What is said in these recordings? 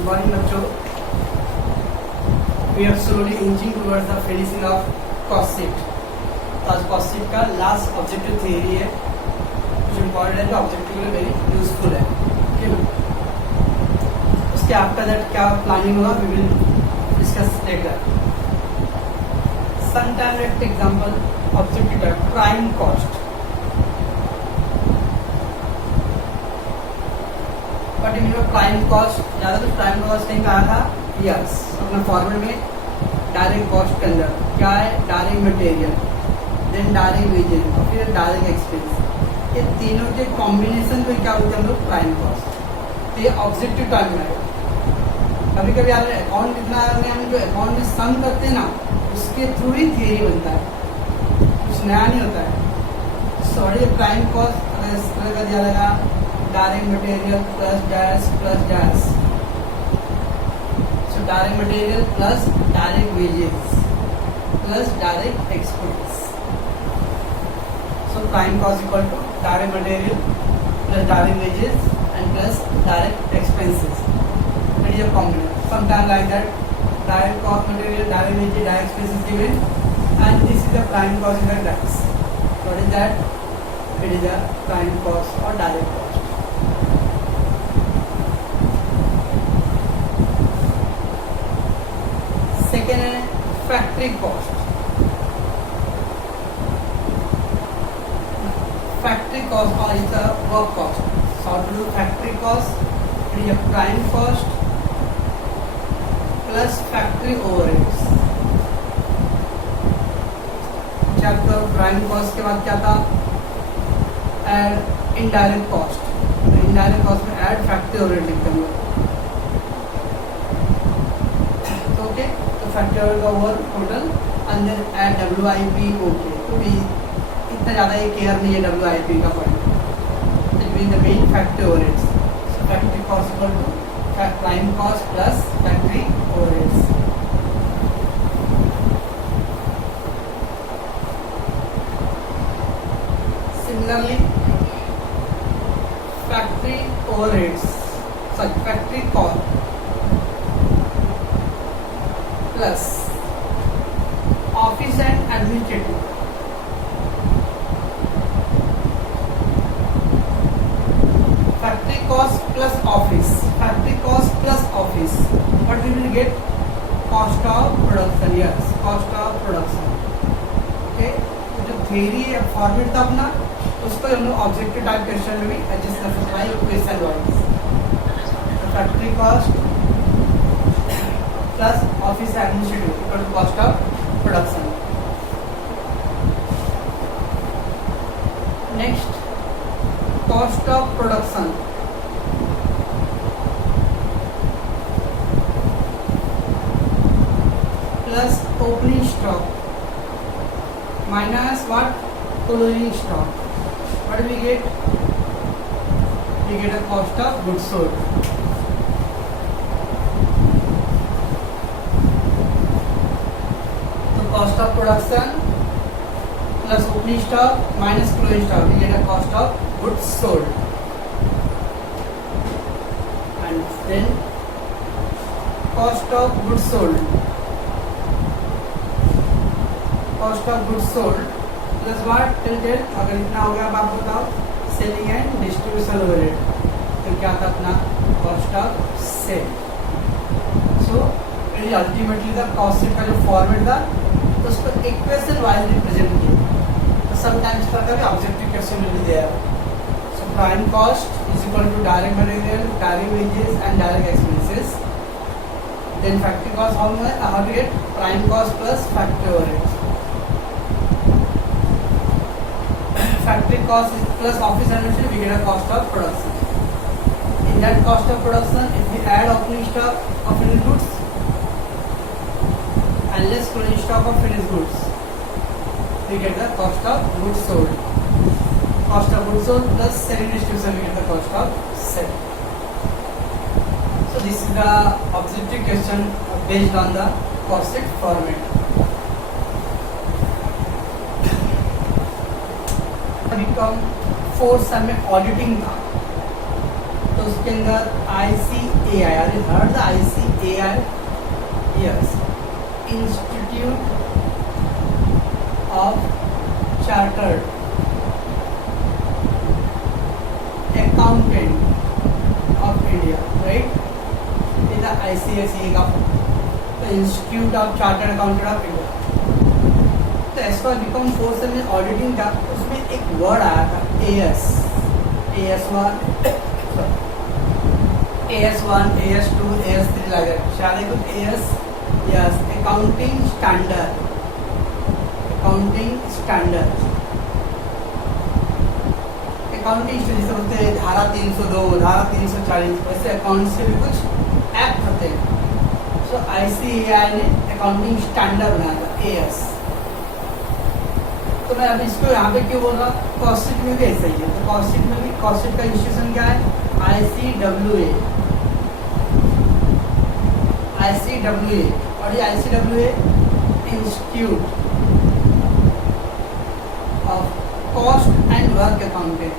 Good morning, बच्चों. We are slowly inching towards the finishing of cost sheet. तो आज cost sheet का last objective theory है, जो इम्पोर्टेंट है, जो ऑब्जेक्टिव के लिए वेरी यूजफुल है. ठीक है. उसके आफ्टर दैट क्या प्लानिंग होगा, we will discuss later. Sometime let example objective है prime cost. But in prime cost ज़्यादा तो प्राइम कॉस्ट कहीं कहा था, यस अपना फॉर्मूले में डायरेक्ट कॉस्ट के अंदर क्या है, direct material, then direct wages और फिर डायरेक्ट एक्सपेंस. ये तीनों के कॉम्बिनेशन को क्या बोलते हैं हम लोग, प्राइम कॉस्ट. तो ये ऑब्जेक्टिव टाइम में आएगा. कभी कभी आपने अकाउंट कितना हम जो अकाउंट में सम करते हैं ना, उसके थ्रू ही थियरी बनता है, कुछ नया नहीं होता है. सॉरी प्राइम कॉस्ट अगर इस तरह का दिया लगा, direct material plus dash. So direct material plus direct wages plus direct expense. So prime cost equal to direct material plus direct wages and plus direct expenses. That is a combination. Sometime like that, direct cost material, direct wages, direct expenses given, and this is the prime cost in the graphs. What is that? It is the prime cost or direct cost. Second है factory cost. Factory cost or is a work cost. So to do factory cost, it is a prime cost plus factory overheads. Chapter prime cost के बाद क्या था, add indirect cost. Indirect cost में add factory overhead लिखते हैं. तो okay, तो factory overhead का ओवर टोटल अंदर ऐड WIP. ओके, तो भी इतना ज़्यादा ये केयर नहीं है WIP का point. It mean the main factory overheads. So factory cost equal to prime cost plus factory overheads. Similarly factory overheads, sorry factory cost plus office and administrative. Factory cost plus office, factory cost plus office, but we will get cost of production. Yes, cost of production. Okay, तो जो theory है format था अपना, उसको हम लोग objective type question में भी एडजस्ट कर सकते हैं question wise. Factory cost plus office administrative equal to cost of production. Next, cost of production plus opening stock minus what, closing stock. What do we get? We get a cost of goods sold. So cost of production plus opening stock minus closing stock, we get a cost of goods sold. And then cost of goods sold, cost of goods sold plus what, till अगर इतना हो गया अब आप बताओ, selling and distribution overhead. तो क्या था अपना cost of sale. So ultimately the cost sheet का जो फॉर्मेट था, तो उसको इक्वेशन वाइज रिप्रेजेंट किया. तो समटाइम्स का भी ऑब्जेक्टिव क्वेश्चन मिल दिया. So prime cost is equal to direct material, direct wages and direct expenses. Then factory cost how to get, prime cost plus factory overheads. Factory cost is plus office administration, we get a cost of production. In that cost of production, if we add opening stock of finished goods and less closing stock of finished goods, we get the cost of goods sold. Cost of goods sold plus selling distribution, we get the cost of sale. So this is the objective question based on the cost sheet format. BCom 4 sem में auditing था, तो उसके अंदर ICAI, अरे heard ICAI, yes, institute of chartered accountant of India, right, is ICAI का institute of chartered accountant of India. तो as per BCom course में auditing का उसमें एक वर्ड आया था AS1, AS2, AS3 लगा शायद कुछ AS, yes, accounting standard, accounting जैसे बोलते हैं धारा 302, धारा 340, वैसे अकाउंट से भी कुछ एक्ट होते हैं। सो ICAI ने अकाउंटिंग स्टैंडर्ड बनाया था AS। तो मैं अब इसको यहाँ पे क्यों बोल रहा हूँ, कॉस्टिट में भी ऐसा ही है। तो कॉस्टिट में भी, कॉस्टिट का इंस्टीट्यूशन क्या है, ICWA, और ये ICWA institute of cost and work accountant.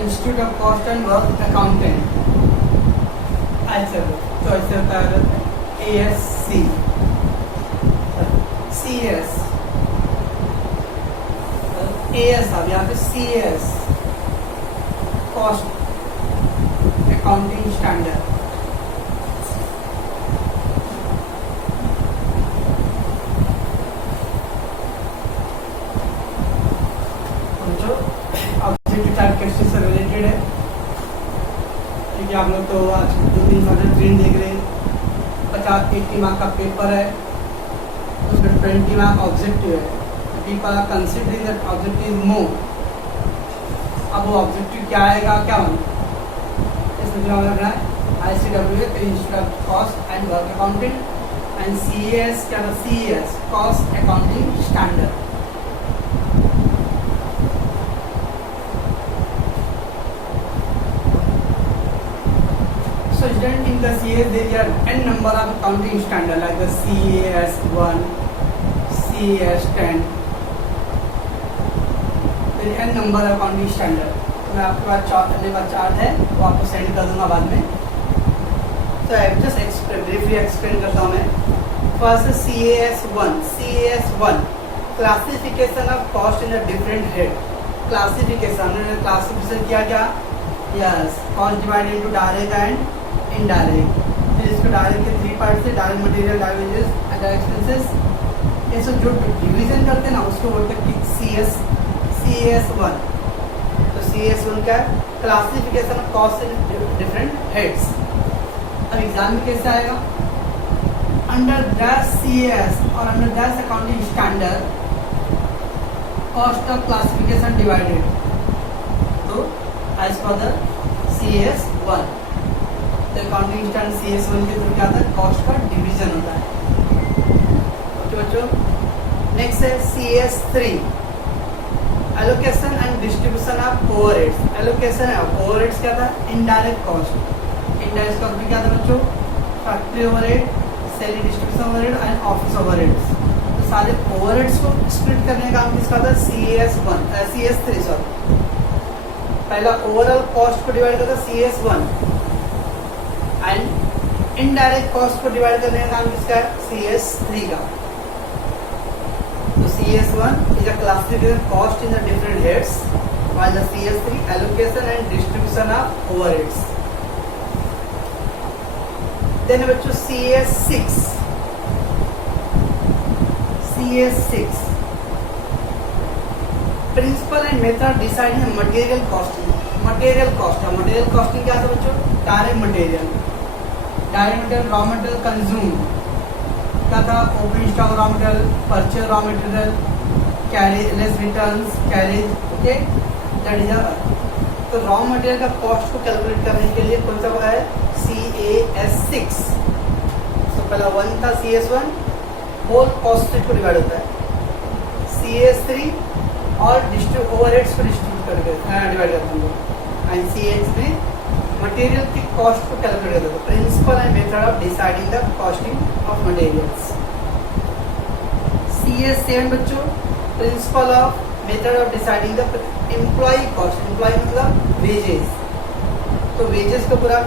Institute of cost and work accountant, ऐसे तो ऐसे होता है ASC, CS, AS, अब यहाँ पे CS, कॉस्ट अकाउंटिंग स्टैंडर्ड। जो ऑब्जेक्टिव टाइप क्वेश्चन से रिलेटेड है, क्योंकि आप लोग तो आज 2-3 साल ट्रेन देख रहे हैं। 50-80 मार्क का पेपर है, उसमें 20 मार्क ऑब्जेक्टिव है। People are considering that objective more. अब वो ऑब्जेक्टिव क्या आएगा, क्या होगा, इसमें जो लग रहा है ICWA तो institute of cost and work accounting, and CS क्या था, CS cost accounting standard. So student, in the CS there are n number of accounting standard like the CAS1, CAS10, there are n number of accounting standard। तो मैं आपके पास chart है वो आपको send कर दूंगा बाद में। तो आई जस्ट ब्रीफली एक्सप्लेन करता हूँ मैं। First CAS1 classification of cost in the different head. Classification किया क्या, yes, cost divided into direct and indirect. फिर इसको डायरेक्ट के 3 पार्ट से, direct material, direct wages and direct expenses, ये सब जो डिवीजन करते हैं ना उसको बोलते हैं CS1। तो CS1 का classification of cost in different heads. अब एग्जाम में कैसे आएगा, अंडर दैट CS और under that accounting standard cost of classification divided. तो एज पर द CS1 तो अकाउंटिंग स्टैंडर्ड CS1 के थ्रू क्या आता है, कॉस्ट का डिवीजन होता है। ओके बच्चों, नेक्स्ट है CS3 allocation and distribution of overheads. Allocation of overheads क्या था, इनडायरेक्ट कॉस्ट। इनडायरेक्ट कॉस्ट में क्या था बच्चों, factory overhead, selling distribution overhead and office overheads. तो सारे ओवरहेड्स को स्प्लिट करने का काम किसका था, CS3 सॉरी। पहला ओवरऑल कॉस्ट को डिवाइड करता CS1 एंड इनडायरेक्ट कॉस्ट को डिवाइड करने का काम किसका है, CS3 का। तो CS1 is a classification cost in the different heads, while the CS3 allocation and distribution of overheads. Then बच्चों CS6 principle and method deciding material costing. Material costing क्या था बच्चों, direct material raw material consume क्या था, opening stock raw material, purchase raw material, carriage less returns, carriage, okay that is. तो raw material का cost को calculate करने के लिए कौन सा है, CAS6। तो पहला 1 था CS1, होल कॉस्ट को डिवाइड होता है, CS3 और ओवरहेड्स को डिस्ट्रीब्यूट करके डिवाइड करते हैं, एंड CS3 मटेरियल की कॉस्ट को कैलकुलेट करते हैं। Principle and method of deciding the costing of materials. CS7 बच्चों, principle of method of deciding the employ cost. Employ मतलब वेजेस, तो वेजेस को पूरा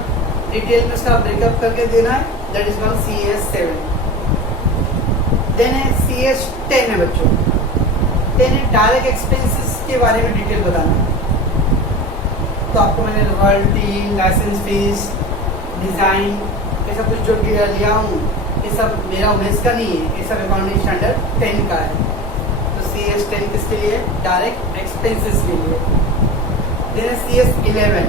डिटेल में उसका ब्रेकअप करके देना है, that is called CS7। Then है CS10 है बच्चों, 10 है डायरेक्ट एक्सपेंसेस के बारे में डिटेल बताना। तो आपको मैंने रॉयल्टी, लाइसेंस फीस, डिजाइन, ये सब कुछ जो लिया हूँ, ये सब मेरा उमेश का नहीं है, ये सब अकाउंटिंग स्टैंडर्ड 10 का है। तो CS10 किसके लिए? डायरेक्ट एक्सपेंसेस के लिए। Then CS11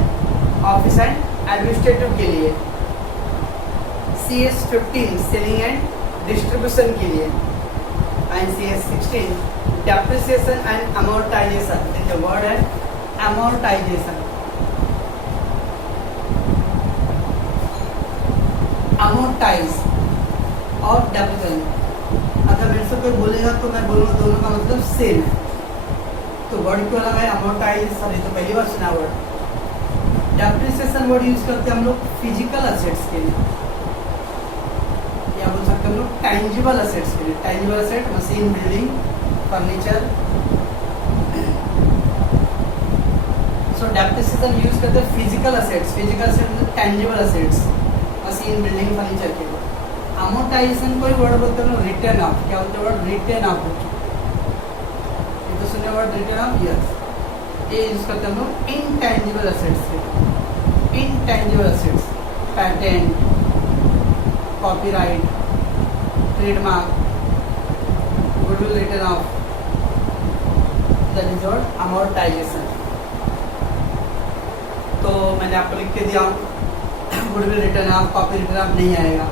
office and administrative के लिए। CS15 सेलिंग एंड डिस्ट्रीब्यूशन के लिए। And CS16 depreciation and amortisation. जो वर्ड है अमोर्टाइजेशन, अमोर्टाइज और डेप्रिसिएशन। अगर मेरे से कोई बोलेगा तो मैं बोलूँगा दोनों का मतलब सेम है। तो वर्ड क्यों लगा है अमोर्टाइज? सर ये तो पहली बार सुना वर्ड। डेप्रिसिएशन वर्ड यूज करते हैं हम लोग फिजिकल असेट्स के लिए, या बोल सकते हैं हम लोग टैंजिबल असेट्स के लिए। Tangible asset machine, building, furniture. सो डेप्रिसिएशन यूज करते हैं फिजिकल असेट्स। फिजिकल असेट मतलब tangible assets, machine, building, furniture के लिए। अमोर्टाइजेशन कोई वर्ड बोलते हैं रिटर्न ऑफ। क्या बोलते हैं वर्ड? Return of. ये तो सुने वर्ड रिटर्न ऑफ, यस। ये यूज करते हैं हम लोग इनटैंजिबल असेट्स के। Intangible assets, patent, copyright, trademark, goodwill return of, that is word amortisation. तो मैंने आपको लिख के दिया हूँ, goodwill return of, copy return of नहीं आएगा।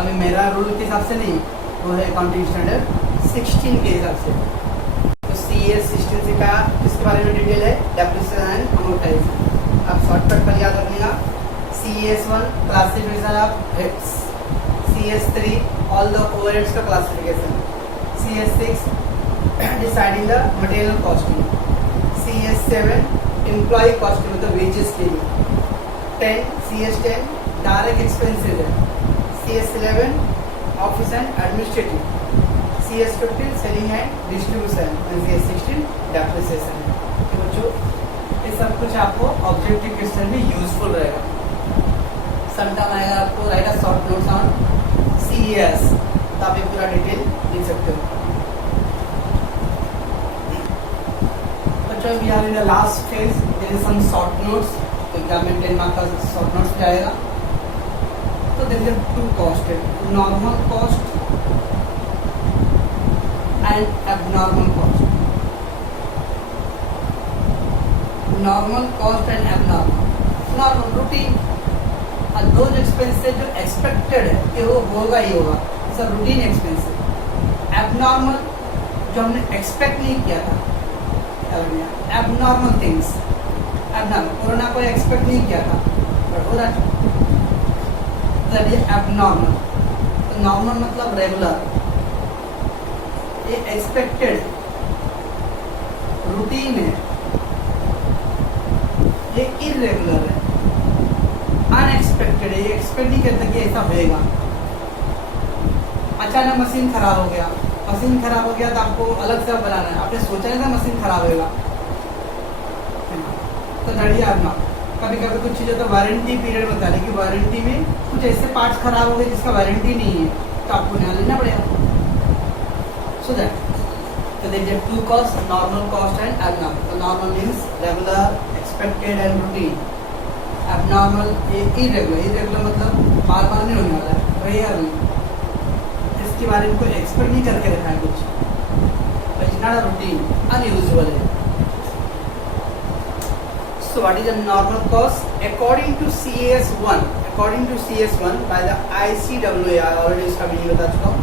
अभी मेरा रूल के हिसाब से नहीं, वो है अकाउंटिंग स्टैंडर्ड 16 के हिसाब से। तो CS16 से का किसके बारे में डिटेल है? Depreciation and amortization. आप शॉर्टकट पर याद रखिएगा। CS1 classification of heads, CS3 all the overheads का classification, CS6 deciding the material costing, CS7 employ costing मतलब वेजेस के लिए, CS10 डायरेक्ट एक्सपेंसेस है, CS11 office and administrative, CS15 selling and distribution, CS16 depreciation है। तो बच्चों ये सब कुछ आपको ऑब्जेक्टिव क्वेश्चन में यूजफुल रहेगा। समटाइम आएगा आपको रहेगा शॉर्ट नोट्स ऑन CS, तो आप ये पूरा डिटेल लिख सकते हो। बच्चों we are in the last phase, there is some short notes. तो एग्जाम में 10 मार्क का शॉर्ट नोट्स जाएगा। तो देयर इज टू कॉस्ट है, normal cost and abnormal cost. Normal cost and abnormal. Normal routine और दोज एक्सपेंसेस जो expected है कि वो होगा ही होगा, सब रूटीन एक्सपेंसेस। एबनॉर्मल जो हमने एक्सपेक्ट नहीं किया था, एबनॉर्मल थिंग्स। एबनॉर्मल कोरोना को एक्सपेक्ट नहीं किया था बट हो रहा, दैट इज एबनॉर्मल। तो नॉर्मल मतलब रेगुलर, ये एक्सपेक्टेड रूटीन है, ये इरेगुलर है, अनएक्सपेक्टेड है, ये एक्सपेक्ट नहीं करता कि ऐसा होएगा। अचानक मशीन खराब हो गया, मशीन खराब हो गया तो आपको अलग से बनाना है, आपने सोचा नहीं था मशीन खराब होगा, तो डरिए आप ना। कभी कभी कुछ चीज़ें तो वारंटी पीरियड बता रही कि वारंटी में कुछ ऐसे पार्ट्स खराब हो गए जिसका वारंटी नहीं है, तो आपको ध्यान लेना पड़ेगा। So that so there are two costs, normal cost and abnormal. So normal means regular, expected and routine. Abnormal irregular, irregular मतलब बार बार नहीं होने वाला है, रेयर, इसके बारे में कोई एक्सपेक्ट नहीं करके रखा है कुछ, it's not a routine, unusual है। So what is a normal cost? According to CS1, by the ICWA, I already इसका मीनिंग बता चुका हूँ।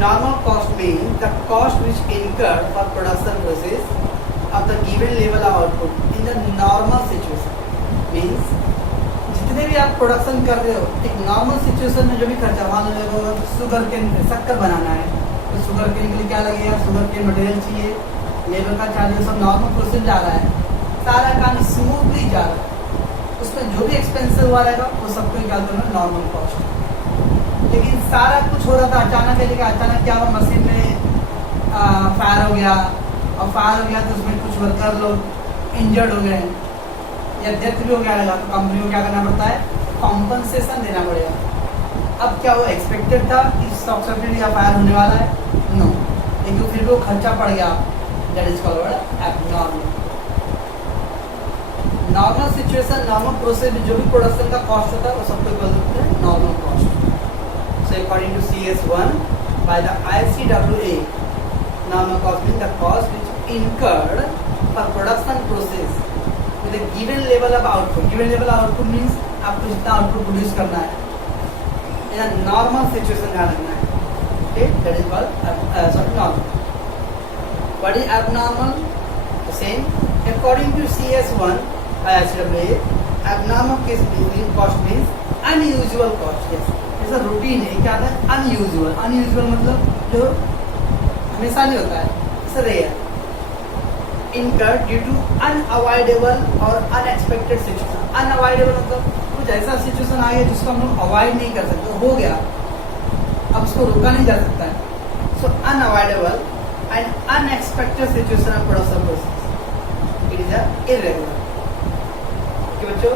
Normal cost means the cost which incurred for production process of the given level of output in the normal situation. Means जितने भी आप production कर रहे हो, एक नॉर्मल सिचुएशन में जो भी खर्चा मान लो शुगर केन शक्कर बनाना है, तो शुगर केन के लिए क्या लगेगा? शुगर केन मटेरियल चाहिए, लेबर का चार्ज, सब नॉर्मल प्रोसेस जा रहा है, सारा काम स्मूथली जा रहा है, उसमें जो भी एक्सपेंसिव हुआ रहेगा वो सबको क्या करना नॉर्मल कॉस्ट। लेकिन सारा कुछ हो रहा था अचानक है, लेकिन अचानक क्या हुआ मशीन में फायर हो गया, और फायर हो गया तो उसमें कुछ वर्कर लोग इंजर्ड हो गए या डेथ भी हो गया रहेगा, तो कंपनी को क्या करना पड़ता है, कॉम्पनसेशन देना पड़ेगा। अब क्या वो एक्सपेक्टेड था कि शॉर्ट सर्किट या फायर होने वाला है, नो, लेकिन फिर भी वो खर्चा पड़ गया, that is called abnormal. Normal situation, normal process में जो भी प्रोडक्शन का कॉस्ट होता है वो सबको बोलते हैं normal cost. So according to CS1 by the ICWA, normal cost means the cost which incurred for production process with a given level of output. Given level of output means आपको जितना output produce करना है इन a normal situation ध्यान रखना है, okay, that is called normal. What is abnormal? The same according to CS1 by ICWA, abnormal case means cost means unusual cost. Yes, it's a routine है, क्या आता है unusual। unusual मतलब जो हमेशा नहीं होता है, it's a rare, incurred due to unavoidable और unexpected situation। unavoidable मतलब कुछ ऐसा सिचुएशन आ गया जिसको हम लोग अवॉइड नहीं कर सकते, हो गया, अब उसको रोका नहीं जा सकता है। so unavoidable and unexpected situation of production process, it is a irregular। Okay बच्चों,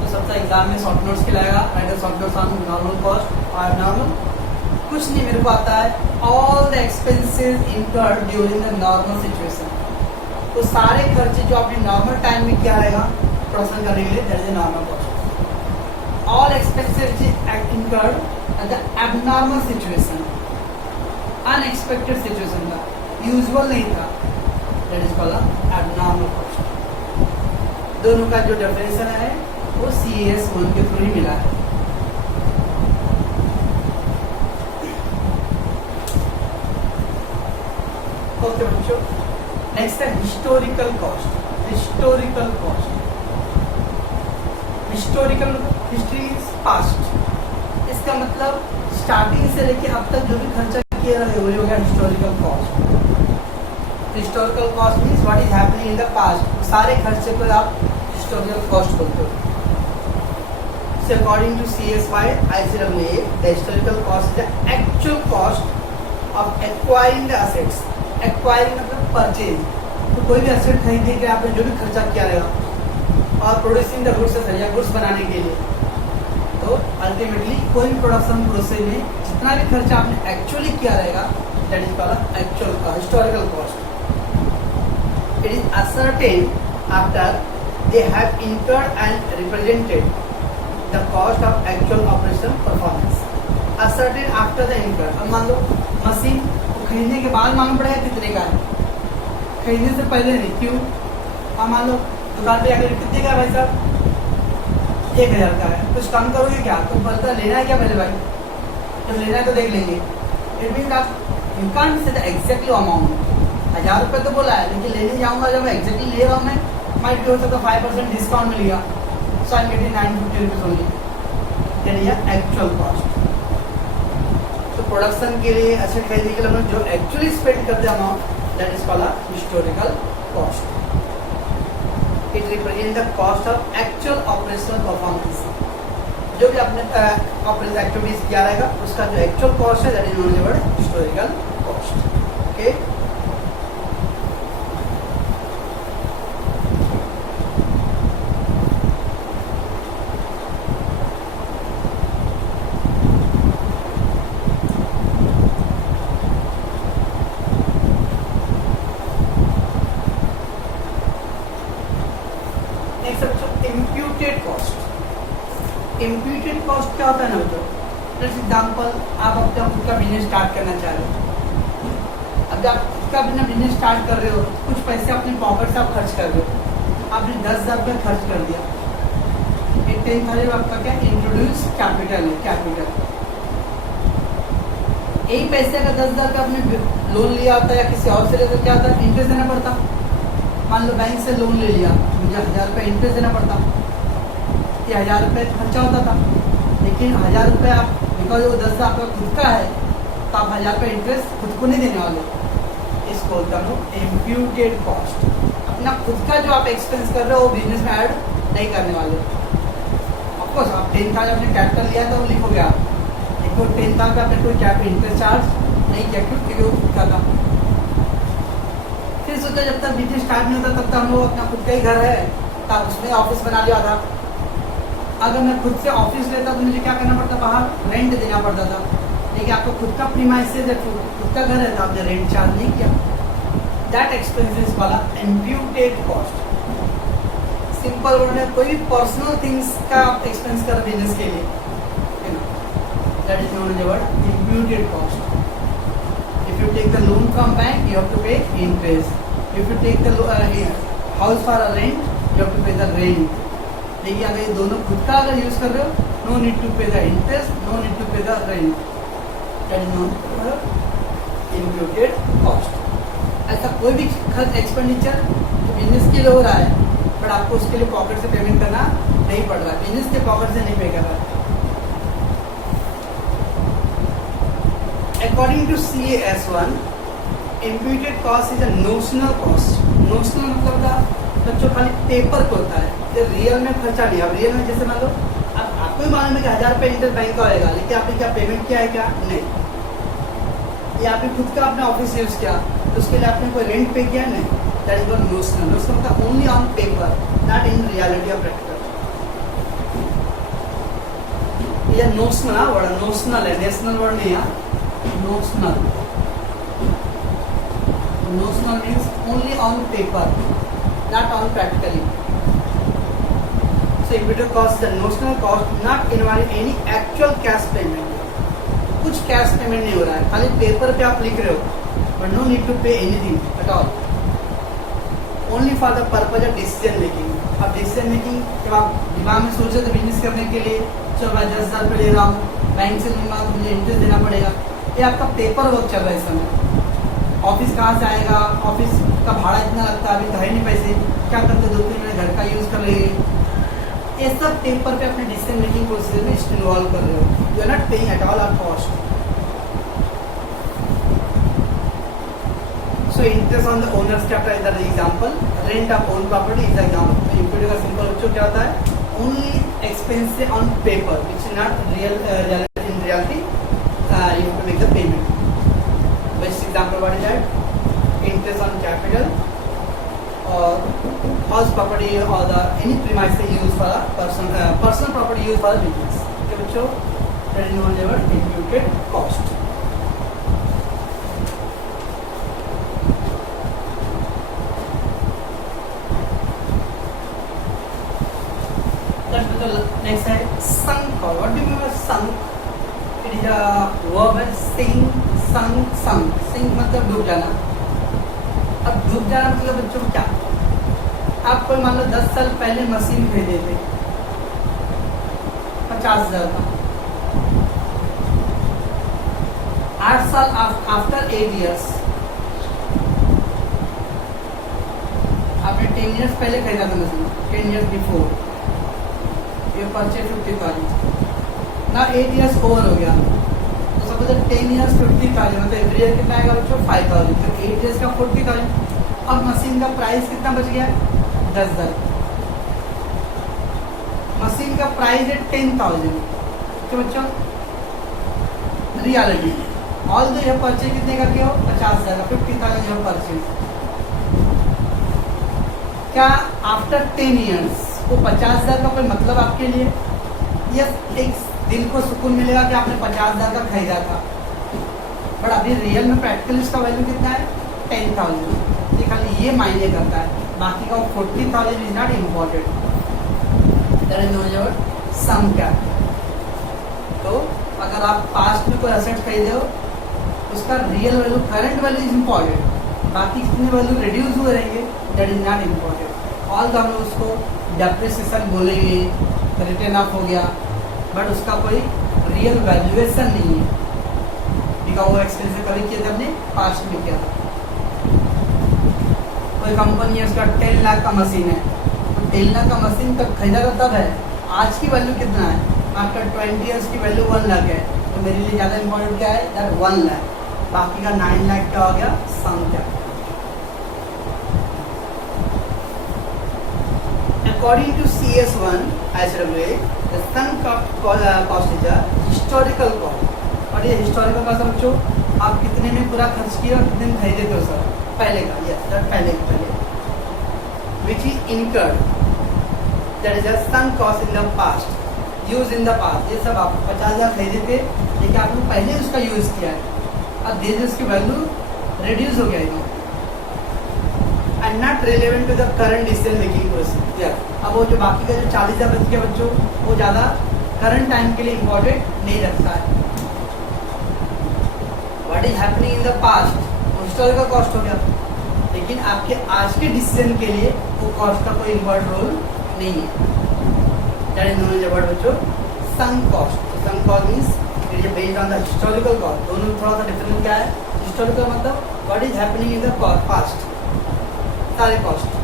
तो सबसे एग्जाम में शॉर्ट नोट्स खिलाएगा, right short notes on normal cost और नॉर्मल। कुछ नहीं मेरे को आता है, all the expenses incurred during the normal situation. तो सारे खर्चे जो आपने नॉर्मल टाइम में किया रहेगा प्रोडक्शन करने के लिए, that is normal cost. All expenses incurred at the abnormal situation, unexpected situation था, यूजुअल नहीं था, that is called abnormal cost. दोनों का जो डेफिनेशन है वो CS1 के थ्रू ही मिला है। ओके बच्चों, नेक्स्ट है historical cost. Historical cost, historical, history is past, इसका मतलब स्टार्टिंग से लेके अब तक जो भी खर्चा किया रहे वही हो गया historical cost. Historical cost means what is happening in the past, सारे खर्चे को आप हिस्टोरिकल कॉस्ट बोलते हो। So according to CS5 ICWA, the historical cost is the actual cost of acquiring the assets। acquiring मतलब परचेज, तो कोई भी एसेट खरीदने के लिए आपने जो भी खर्चा किया रहेगा, और प्रोड्यूसिंग द गुड्स या गुड्स बनाने के लिए, तो अल्टीमेटली कोई भी प्रोडक्शन प्रोसेस में जितना भी खर्चा आपने एक्चुअली किया रहेगा, that is called actual historical cost. It is ascertained after they have incurred and represented the cost of actual operation performance। ascertained after the incurred, अब मान लो मशीन को खरीदने के बाद मालूम पड़ेगा कितने का है, खरीदने से पहले नहीं, क्यों? अब मान लो दुकान पे आकर कितने का है भाई साहब, 1000 का है, कुछ कम करोगे क्या? तो पता लेना है क्या पहले भाई, जब लेना है तो देख लेंगे। इट मीन्स आप you can't say the exactly amount, 1000 रुपये तो बोला है, लेकिन लेने जाऊंगा जब एग्जैक्टली ले रहा हूँ मैं, माइट भी हो सकता 5% डिस्काउंट मिल गया, so I am getting 950 rupees only, that is actual cost. तो प्रोडक्शन के लिए एसेट खरीदने के लिए जो एक्चुअली स्पेंड करते हैं amount, that is called historical cost. It represent the cost of actual operational performance, जो भी आपने ऑपरेशन एक्टिविटीज किया रहेगा उसका जो एक्चुअल कॉस्ट है, that is known as historical cost. Okay, imputed cost क्या होता है ना बच्चों, फॉर एग्जाम्पल आप अपना खुद का बिजनेस स्टार्ट करना चाह रहे हो, अब जब आप खुद का बिजनेस स्टार्ट कर रहे हो, कुछ पैसे अपने पॉकेट से आप खर्च कर रहे हो, आपने 10,000 रुपये खर्च कर दिया, 10,000 आपका क्या इंट्रोड्यूस कैपिटल है, कैपिटल, यही पैसे का 10,000 का आपने लोन लिया होता है या किसी और से लेकर क्या होता है, इंटरेस्ट देना पड़ता। मान लो बैंक से लोन ले लिया, मुझे 1000 रुपये इंटरेस्ट देना पड़ता, 1000 रुपये खर्चा होता था, लेकिन 1000 रुपये आप बिकॉज वो 10 आपका खुद का है, तो आप 1000 रुपये इंटरेस्ट खुद को नहीं देने वाले, इसको बोलता हूँ इम्प्यूटेड कॉस्ट। अपना खुद का जो आप एक्सपेंस कर रहे हो वो बिजनेस में ऐड नहीं करने वाले, ऑफकोर्स आप 10,000 आपने कैपिटल लिया तो लिखोगे आप, देखो 10,000 पे आपने कोई कैपिटल इंटरेस्ट चार्ज नहीं किया, क्योंकि वो खुद का था। फिर सोचा जब तक बिजनेस स्टार्ट नहीं होता तब तक हम लोग अपना खुद का ही घर है, तब उसमें ऑफिस बना लिया था। अगर मैं खुद से ऑफिस लेता तो मुझे क्या करना पड़ता, बाहर रेंट देना पड़ता था। लेकिन आपको खुद का प्रीमाइसेस है, खुद का घर है, तो आपने रेंट चार्ज नहीं किया। दैट एक्सपेंसेस वाला इम्प्यूटेड कॉस्ट। सिंपल वर्ड है, कोई भी पर्सनल थिंग्स का आप एक्सपेंस कर बिजनेस के लिए, that is known as word imputed cost. If you take the loan from bank you have to pay interest, if you take the house for a rent you have to pay the rent. देखिए अगर ये दोनों खुद का अगर use कर रहे हो, no need to pay the interest, no need to pay the rent, that is known imputed cost. ऐसा कोई भी खर्च एक्सपेंडिचर जो बिजनेस के लिए हो रहा है बट आपको उसके लिए पॉकेट से पेमेंट करना नहीं पड़ रहा है, बिजनेस के पॉकेट से नहीं पे कर रहा है। According to CAS1 imputed cost is a notional cost. Notional मतलब का बच्चों खाली पेपर को होता है, ये रियल में खर्चा नहीं। अब रियल में जैसे मान लो अब आपको ही मालूम है कि 1000 रुपये इंटरेस्ट बैंक का होगा, लेकिन आपने क्या पेमेंट किया है क्या, नहीं। ये आपने खुद का अपना ऑफिस यूज किया तो उसके लिए आपने कोई रेंट पे किया, नहीं। That is not notional. Notional मतलब only on paper, not in reality of practical. ये नोशनल वर्ड नोशनल है, नेशनल वर्ड नहीं है, notional. Notional means only on paper, not on practically. So imputed cost is the notional cost not involving any actual cash payment. कुछ cash payment नहीं हो रहा है, खाली पेपर पे आप लिख रहे हो, but no need to pay anything at all. Only for the purpose of decision making. अब decision making जब आप दिमाग में सोचे तो बिजनेस करने के लिए चलो मैं 10,000 रुपये ले रहा हूँ, बैंक से लूँगा तो मुझे इंटरेस्ट देना पड़ेगा, ये आपका पेपर वर्क चल रहा है इस समय। ऑफिस कहाँ से आएगा, ऑफिस का भाड़ा इतना लगता है, अभी तो है नहीं पैसे, क्या करते 2-3 महीने घर का यूज़ कर लेंगे। ये सब पेपर पे अपने डिसीजन मेकिंग प्रोसेस में इन्वॉल्व कर रहे हो, you are not paying at all our cost. So interest on the owner's capital is the example, rent of own property is the example. तो इम्प्यूटेड का सिंपल बच्चों क्या होता है, only expense on paper which is not real in reality, you have to make the payment. Best example what is that? Interest on capital or house property or the any premise used for a personal property used for a business. Okay, बच्चों, that is known as imputed cost. Let's go to the next side. Sunk cost. What do you mean by sunk? It is a verb sing. संग मतलब डूब जाना। अब डूब जाना मतलब बच्चों क्या, आप कोई मान लो 10 साल पहले मशीन खरीदे थे 50,000 का, 8 साल आफ्टर 8 years आपने 10 years पहले खरीदा था मशीन, 10 years बिफोर, ये परचेज 50,000 ना 8 years ओवर हो गया, 10 years 50,000 मतलब एवरी ईयर कितना आएगा बच्चों 5,000, तो 8 years का 40,000। अब मशीन का प्राइस कितना बच गया 10,000, मशीन का प्राइस है 10,000। तो बच्चों रियलिटी ऑल दो यह परचेज कितने का किया हो 50,000 का, 50,000 यह परचेज। क्या आफ्टर 10 years वो 50,000 का कोई मतलब आपके लिए, यस एक दिल को सुकून मिलेगा कि आपने 50,000 का खरीदा था, बट अभी रियल में प्रैक्टिकल इसका वैल्यू कितना है 10,000। ये खाली ये मायने करता है, बाकी का 40,000 is not important, that is known as sunk capital. तो अगर आप पास्ट में कोई एसेट खरीदे हो उसका real value current value is important, बाकी कितने वैल्यू रिड्यूस हुए रहेंगे that is not important. All तो हम लोग उसको डेप्रिसिएशन बोलेंगे, रिटर्न ऑफ हो गया, बट उसका कोई रियल वैल्यूएशन नहीं है, बिकॉज वो एक्सपेंसिव कभी किया था हमने पास्ट में किया था। कोई कंपनी है उसका 10 लाख का मशीन है, तो 10 लाख का मशीन तब खरीदा था तब है, आज की वैल्यू कितना है, आफ्टर 20 years की वैल्यू 1 लाख है, तो मेरे लिए ज़्यादा इंपॉर्टेंट क्या है दैट 1 लाख, बाकी का 9 लाख क्या हो गया sunk capital. According to CS1 ICWA the sunk cost is a historical cost. और ये हिस्टोरिकल कॉस्ट बच्चों आप कितने में पूरा खर्च किया और कितने में खरीदे थे सर पहले का, यस दैट पहले which is incurred, that is a sunk cost in the past, use in the past. ये सब आप 50,000 खरीदे थे लेकिन आपने पहले उसका यूज किया है, अब धीरे धीरे उसकी वैल्यू रिड्यूस हो गया है and not relevant to the current decision making process. अब वो जो बाकी का जो 40,000 बच गया बच्चों वो ज़्यादा करंट टाइम के लिए इम्पोर्टेंट नहीं रखता है। What is happening in the past historical cost हो गया, लेकिन आपके आज के डिसीजन के लिए वो कॉस्ट का कोई इम्पोर्टेंट रोल नहीं है। That is known as what बच्चों sunk cost. Sunk cost means it is based on the historical cost. दोनों में थोड़ा सा डिफरेंस क्या है, हिस्टोरिकल मतलब what is happening in the past, सारे कॉस्ट।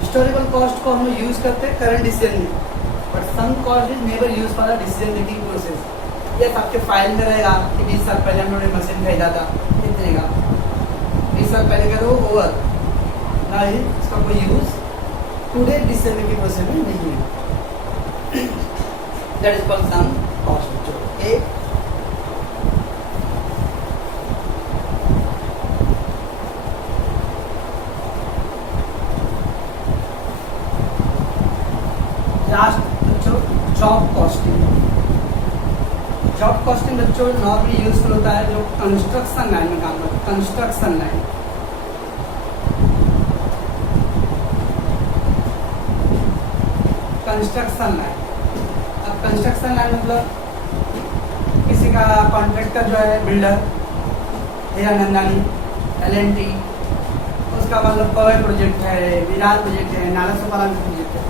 हिस्टोरिकल कॉस्ट को हम लोग यूज करते हैं करंट डिसीजन में, but sunk cost is never use for the decision making process. ये आपके फाइल में रहेगा कि 20 साल पहले हम लोगों ने मशीन खरीदा था कितने का, 20 साल पहले का तो ओवर ना, इसका कोई use today decision making process में नहीं है। That is called some cost. Okay, last बच्चों जॉब कॉस्टिंग। जॉब कॉस्टिंग बच्चों नॉर्मली यूजफुल होता है जो कंस्ट्रक्शन लाइन में काम करता है, कंस्ट्रक्शन लाइन। कंस्ट्रक्शन लाइन, अब कंस्ट्रक्शन लाइन मतलब किसी का कॉन्ट्रैक्टर जो है बिल्डर हीरानंदानी LNT, उसका मतलब पवर प्रोजेक्ट है, विरार प्रोजेक्ट है, नाला सोपारा प्रोजेक्ट है,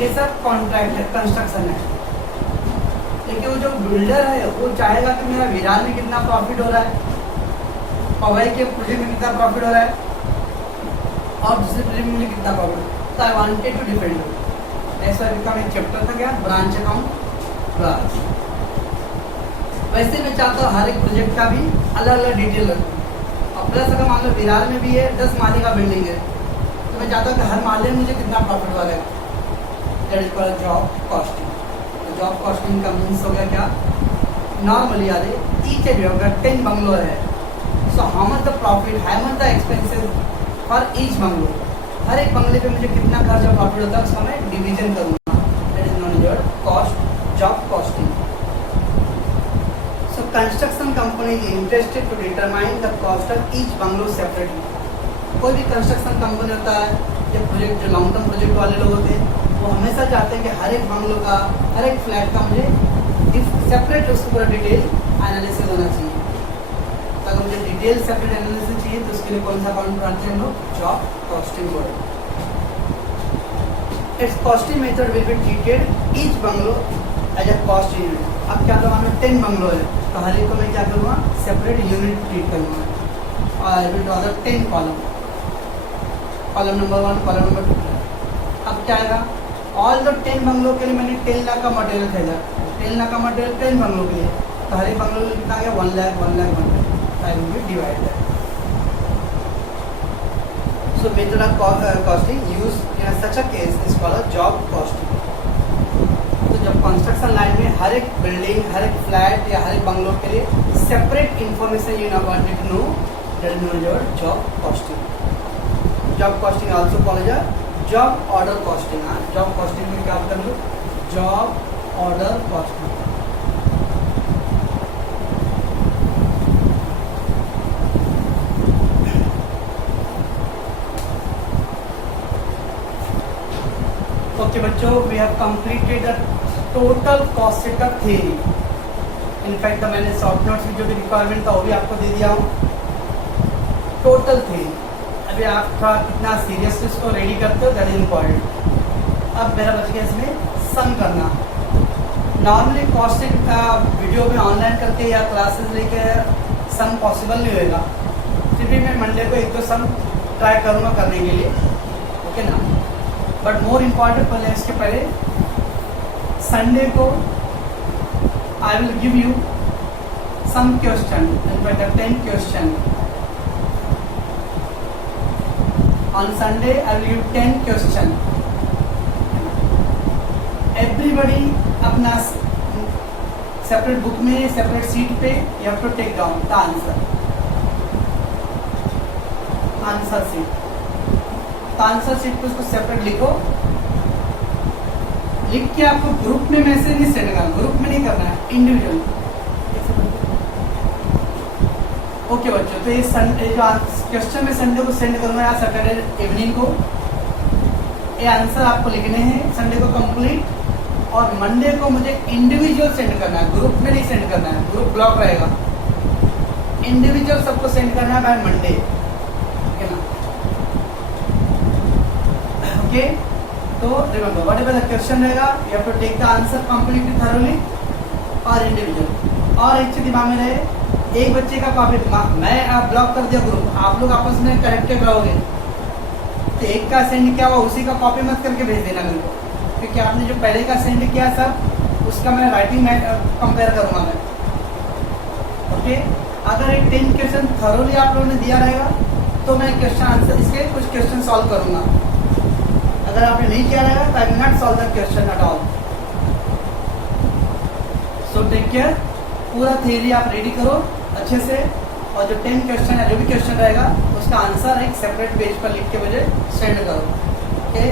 ये सब कॉन्ट्रैक्ट है, कंस्ट्रक्शन है। लेकिन वो जो बिल्डर है वो चाहेगा कि मेरा विरार में कितना प्रॉफिट हो रहा है, पवई के प्रोजेक्ट में कितना प्रॉफिट हो रहा है और दूसरे प्रोजेक्ट में कितना प्रॉफिट, तो आई वांटेड टू डिफेंड। ऐसा बिकम एक चैप्टर था क्या, ब्रांच अकाउंट ब्रांच। वैसे मैं चाहता हूँ हर एक प्रोजेक्ट का भी अलग अलग डिटेल रखूँ। और प्लस अगर मान लो विरार में भी है 10 माले का बिल्डिंग है तो मैं चाहता हूँ कि हर माले में मुझे कितना प्रॉफिट हो रहा है। That is called job costing. Job costing का मीन्स हो गया क्या, नॉर्मली याद है ईच एंड अगर 10 बंगलो है so how much the profit, how much the expenses for each bungalow. हर एक बंगले पे मुझे कितना खर्चा प्रॉफिट होता है उसका मैं डिवीजन करूँगा। That is known your cost, job costing. So construction company is interested to determine the cost of each bungalow separately. कोई भी कंस्ट्रक्शन कंपनी होता है या प्रोजेक्ट जो लॉन्ग टर्म प्रोजेक्ट वाले लोग होते हैं वो हमेशा चाहते हैं कि हर एक बंगलो का, हर एक फ्लैट का मुझे सेपरेट उसका पूरा डिटेल एनालिसिस होना चाहिए। तो अगर मुझे डिटेल सेपरेट एनालिसिस चाहिए तो उसके लिए कौन सा अकाउंट बनाते हैं हम लोग, job costing board. It's costing method will be treated each bungalow as a cost unit. अब क्या तो हमें 10 बंगलो है तो हर एक को मैं क्या करूँगा, सेपरेट यूनिट ट्रीट करूँगा और I will draw the 10 column. Column number 1, column number 2। अब क्या आएगा, ऑल द 10 बंगलों के लिए मैंने 10 लाख का मटेरियल खरीदा, 10 लाख का मटेरियल 10 बंगलों के लिए, तो हर एक बंगलों में कितना गया, 1 lakh 1 lakh 1 lakh. I will divide that. So method of costing use in such a case is called job costing. तो जब कंस्ट्रक्शन लाइन में हर एक बिल्डिंग, हर एक फ्लैट या हर एक बंगलों के लिए separate information you wanted to know, that is known your job costing. Job costing also called as job order costing. Job costing में क्या कर लो, जॉब ऑर्डर कॉस्टिंग। ओके बच्चों, we have completed the total cost setup theory. In fact मैंने short notes में जो भी requirement था वो भी आपको दे दिया हूँ। टोटल थ्योरी अभी आपका कितना सीरियसली इसको रेडी करते हो, दैट इज इम्पॉर्टेंट। अब मेरा बच गया इसमें सम करना। नॉर्मली कॉस्टिंग का वीडियो में ऑनलाइन करके या क्लासेस लेके सम पॉसिबल नहीं होएगा, फिर भी मैं मंडे को एक दो सम ट्राई करूँगा करने के लिए, ओके ना। बट मोर इम्पॉर्टेंट पहले इसके पहले संडे को I will give you some question, in fact 10 question. On Sunday, I will give 10 questions. Everybody अपना सेपरेट बुक में सेपरेट सीट पे you have to take down the answer sheet. तो answer sheet पे उसको सेपरेट लिखो। लिख के आपको ग्रुप में मैसेज नहीं सेंड करना, ग्रुप में नहीं करना है, इंडिविजुअल। ओके बच्चों, तो ये संडे जो क्वेश्चन में संडे को सेंड करूंगा या सैटरडे इवनिंग को, ये आंसर आपको लिखने हैं संडे को कंप्लीट। और मंडे को मुझे इंडिविजुअल सेंड करना है, ग्रुप में नहीं सेंड करना है, ग्रुप ब्लॉक रहेगा। इंडिविजुअल सबको सेंड करना है बाय मंडे, ओके ना? ओके, तो remember whatever the question रहेगा you have to take the answer completely thoroughly और इंडिविजुअल। और एक चीज दिमाग में रहे, एक बच्चे का कॉपी मैं ब्लॉक कर दिया ग्रुप, आप लोग आपस में कनेक्टेड रहोगे, तो एक का सेंड किया हुआ उसी का कॉपी मत करके भेज देना मेरे को, क्योंकि आपने जो पहले का सेंड किया सब उसका मैं राइटिंग में कंपेयर करूंगा मैं। ओके, अगर एक 10 क्वेश्चन थरोली आप लोगों ने दिया रहेगा तो मैं क्वेश्चन आंसर इसके कुछ क्वेश्चन सॉल्व करूंगा। अगर आपने नहीं किया रहेगा तो I will not solve the question at all. So take care, पूरा थियरी आप रेडी करो अच्छे से, और जो 10 क्वेश्चन है जो भी क्वेश्चन रहेगा उसका आंसर एक सेपरेट पेज पर लिख के मुझे सेंड करो। ओके।